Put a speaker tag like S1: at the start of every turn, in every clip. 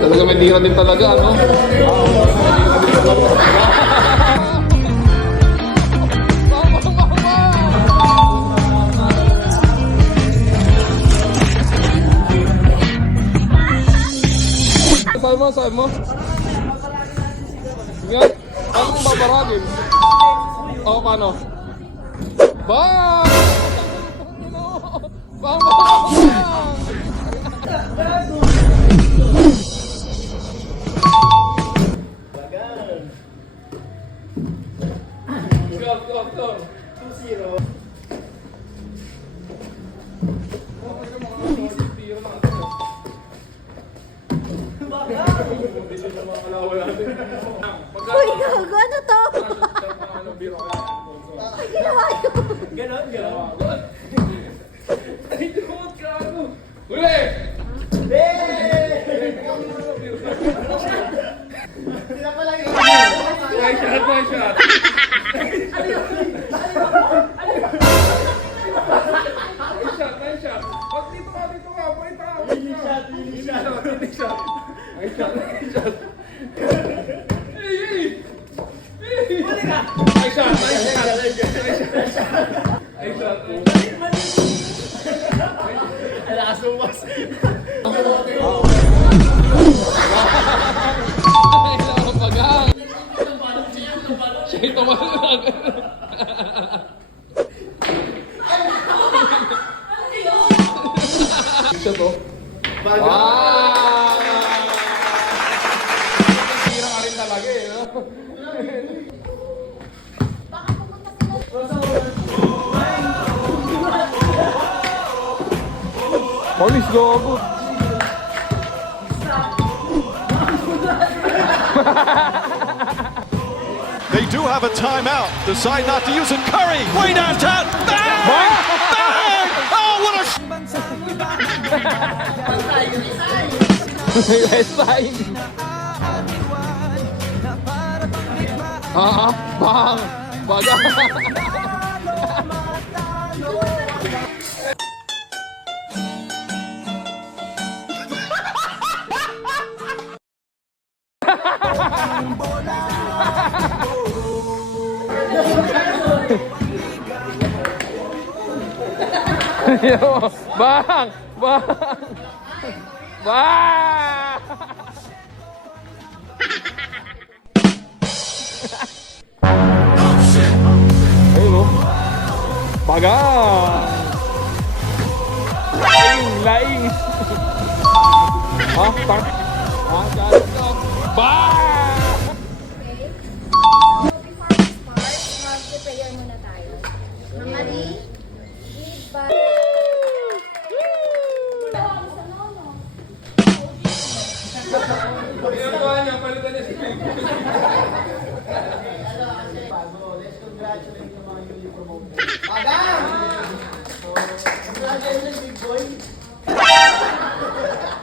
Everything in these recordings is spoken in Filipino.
S1: Talaga may dira din talaga, ano? Saan mo, saan mo? Nga, paano kung babaragin? Oo, paano? Bang! Bang! Bang! Go, Không. Hey! Nice shot, nice shot. Nice shot. Nice shot.
S2: Ang lakas ng boss.
S1: Ay, napapagang. Siya ito malag. Siya to. Wow! Polis gago.
S3: They do have a timeout. Decide not to use it. Curry, way downtown. Bang! Bang! Oh, what a
S1: side. Ah, bang! Baga! Bang! Bang! Bang! Ayun o. Baga! Laing! Laing! ha? Tang? Ha? Bang!
S4: Before we start, mag-prayer muna tayo. Mari, give
S2: congratulate the mga newly promoted. Agam! Congratulations, big boy.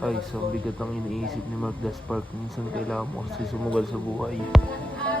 S5: Ay, so bigat ang iniisip ni Mark Despark. Minsan kailangan mo kasi sumugal sa buhay.
S4: Ah,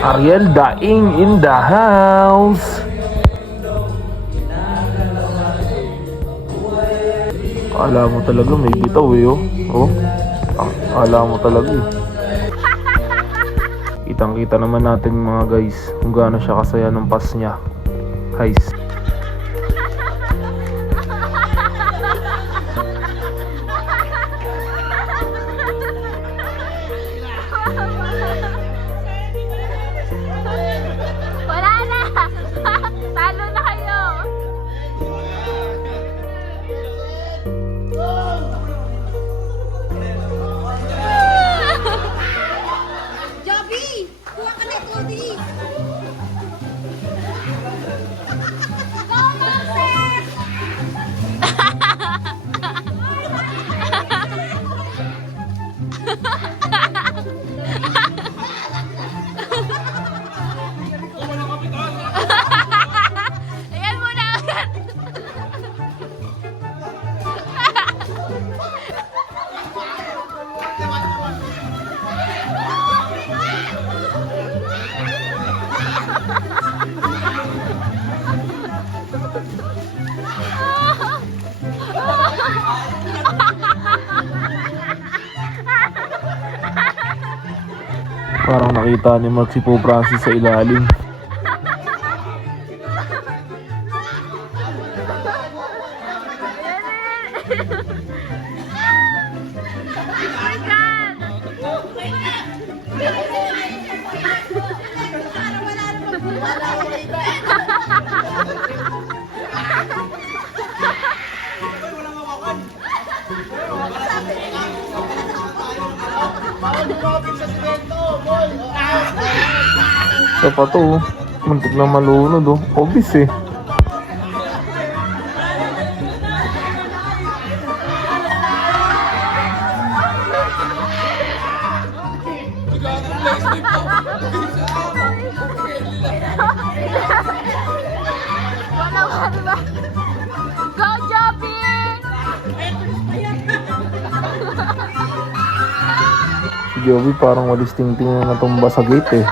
S5: Ariel Daing in the house! Kala mo talaga may bitaw eh oh. Oh. Ah, Kala mo talaga eh. Kitang kita naman natin mga guys kung gaano siya kasaya ng pass niya. Guys. Nakita ni Mark si Pope Francis sa ilalim. Isa pa to, oh. Muntik na malunod, oh. Obvious, eh.
S6: Wala,
S5: wala. Joey parang walis tingting na natumba sa gate eh.